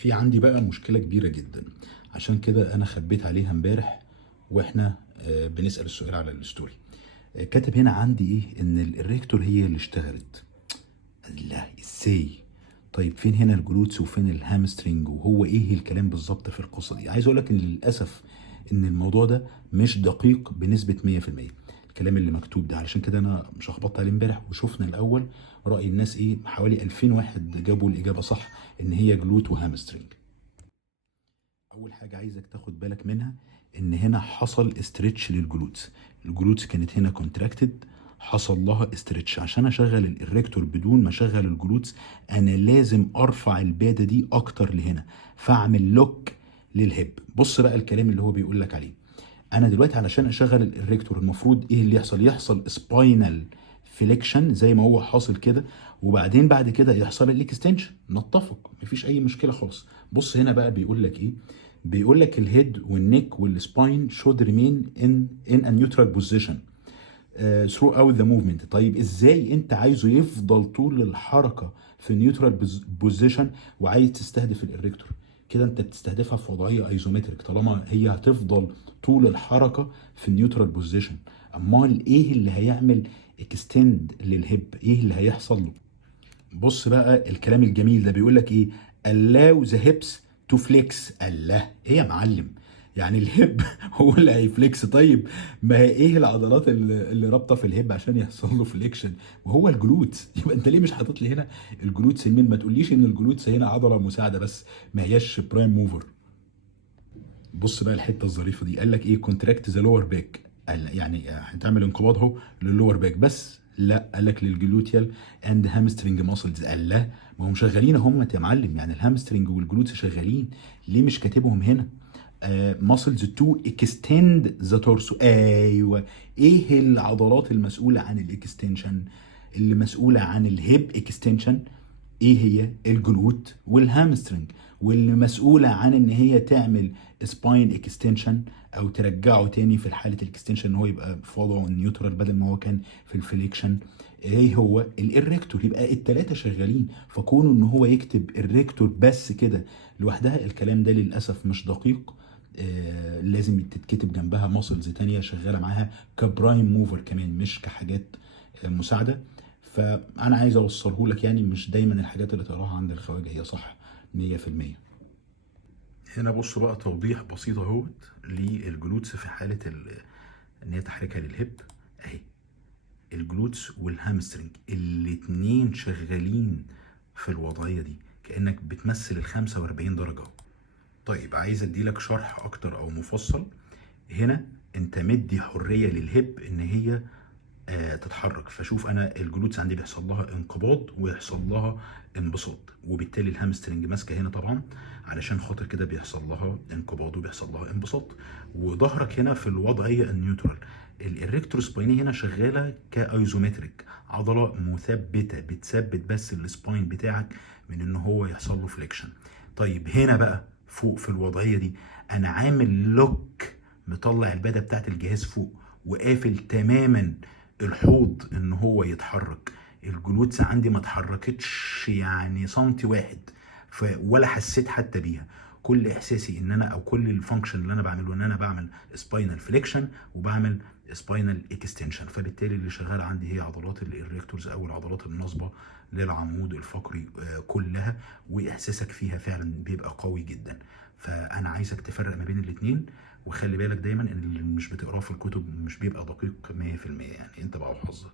في عندي بقى مشكلة كبيرة جدا، عشان كده انا خبيت عليها امبارح واحنا بنسأل السؤال على الستوري. كاتب هنا عندي ايه؟ ان الريكتور هي اللي اشتغلت. لا ازاي؟ طيب فين هنا الجلوتس وفين الهامسترنج، وهو ايه الكلام بالظبط في القصة دي؟ عايز اقول لك ان للاسف ان الموضوع ده مش دقيق بنسبة 100%. الكلام اللي مكتوب ده علشان كده انا شخبطت عليه امبارح، وشفنا الاول رأي الناس ايه. حوالي 2000 واحد جابوا الإجابة صح ان هي جلوت وهامسترنج. اول حاجه عايزك تاخد بالك منها ان هنا حصل استرتش للجلوتس. الجلوتس كانت هنا كونتراكتد، حصل لها استرتش. عشان اشغل الريكتور بدون ما اشغل الجلوتس انا لازم ارفع الباده دي اكتر لهنا، فاعمل لوك للهب. بص بقى الكلام اللي هو بيقول لك عليه. انا دلوقتي علشان اشغل الريكتور المفروض ايه اللي يحصل سباينال فليكشن زي ما هو حاصل كده، وبعدين بعد كده يحصل الاكستنشن. نتفق مفيش اي مشكله خالص. بص هنا بقى بيقول لك ايه. بيقول لك الهيد والنيك والسباين should remain in a neutral position throughout the movement. طيب ازاي انت عايزه يفضل طول الحركه في نيوترال بوزيشن وعايز تستهدف الاريكتور؟ كده انت بتستهدفها في وضعيه ايزومتريك طالما هي هتفضل طول الحركه في النيوترال بوزيشن. امال ايه اللي هيعمل اكستند للهيب؟ ايه اللي هيحصل له؟ بص بقى الكلام الجميل ده بيقول لك ايه. allow the hips to flex. الله ايه يا معلم؟ يعني الهب هو اللي هيفليكس؟ طيب ما هي ايه العضلات اللي رابطه في الهب عشان يحصل له فليكشن؟ وهو الجلوتس. يبقى انت ليه مش حاطط لي هنا الجلوتس يمين؟ ما تقوليش ان الجلوتس هنا عضله مساعده بس، ما هياش برايم موفر. بص بقى الحته الظريفه دي، قال لك ايه؟ كونتراكت ذا لور باك. يعني هتعمل انقباض اهو للور باك بس؟ لا، قال لك للجلوتيال اند هامسترنج ماسلز. قال لا، ما هم شغالين هم يا معلم، يعني الهامسترنج والجلوتس شغالين. ليه مش كاتبهم هنا؟ ماسلز تو اكستند ذا تورسو. ايوه. ايه العضلات المسؤوله عن الاكستنشن؟ اللي مسؤوله عن الهيب اكستنشن ايه هي؟ الجلوت والهامسترنج. واللي مسؤوله عن ان هي تعمل سباين اكستنشن او ترجعه تاني في حاله الاكستنشن ان هو يبقى في وضعه النيوترال بدل ما هو كان في الفليكشن، ايه هو؟ الريكتور. يبقى الثلاثه شغالين. فكونه ان هو يكتب الريكتور بس كده لوحدها، الكلام ده للاسف مش دقيق. لازم تتكتب جنبها ماسلز تانية شغاله معاها كبرايم موفر كمان، مش كحاجات مساعده. فانا عايز اوصله لك يعني مش دايما الحاجات اللي تقراها عند الخواجه هي صح 100%. هنا بص بقى توضيح بسيط اهوت للجلوتس في حاله ان هي تحريكها للهب اهي. الجلوتس والهامسترنج الاتنين شغالين في الوضعيه دي، كانك بتمثل ال 45 درجه. طيب عايز اديلك شرح اكتر او مفصل. هنا انت مدي حريه للهب ان هي تتحرك. فشوف انا الجلوتس عندي بيحصل لها انقباض ويحصل لها انبساط، وبالتالي الهامسترنج ماسكه هنا طبعا علشان خاطر كده بيحصل لها انقباض وبيحصل لها انبساط. وظهرك هنا في الوضعيه النيوترال. الريكتور سبايني هنا شغاله كايزومتريك، عضله مثبته بتثبت بس السباين بتاعك من ان هو يحصل له فليكشن. طيب هنا بقى فوق في الوضعيه دي انا عامل لوك، مطلع الباده بتاعت الجهاز فوق وقافل تماما الحوض ان هو يتحرك. الجلوتس عندي ما اتحركتش يعني سنتي واحد، ولا حسيت حتى بيها. كل احساسي ان انا او كل الفانكشن اللي انا بعمله ان انا بعمل سباينال فليكشن وبعمل سباينال اكستنشن. فبالتالي اللي شغال عندي هي عضلات الريكتورز او العضلات الناصبه للعمود الفقري كلها، واحساسك فيها فعلا بيبقى قوي جدا. فانا عايزك تفرق ما بين الاثنين، وخلي بالك دايما ان اللي مش بتقراه في الكتب مش بيبقى دقيق 100%، يعني انت بقى وحظك.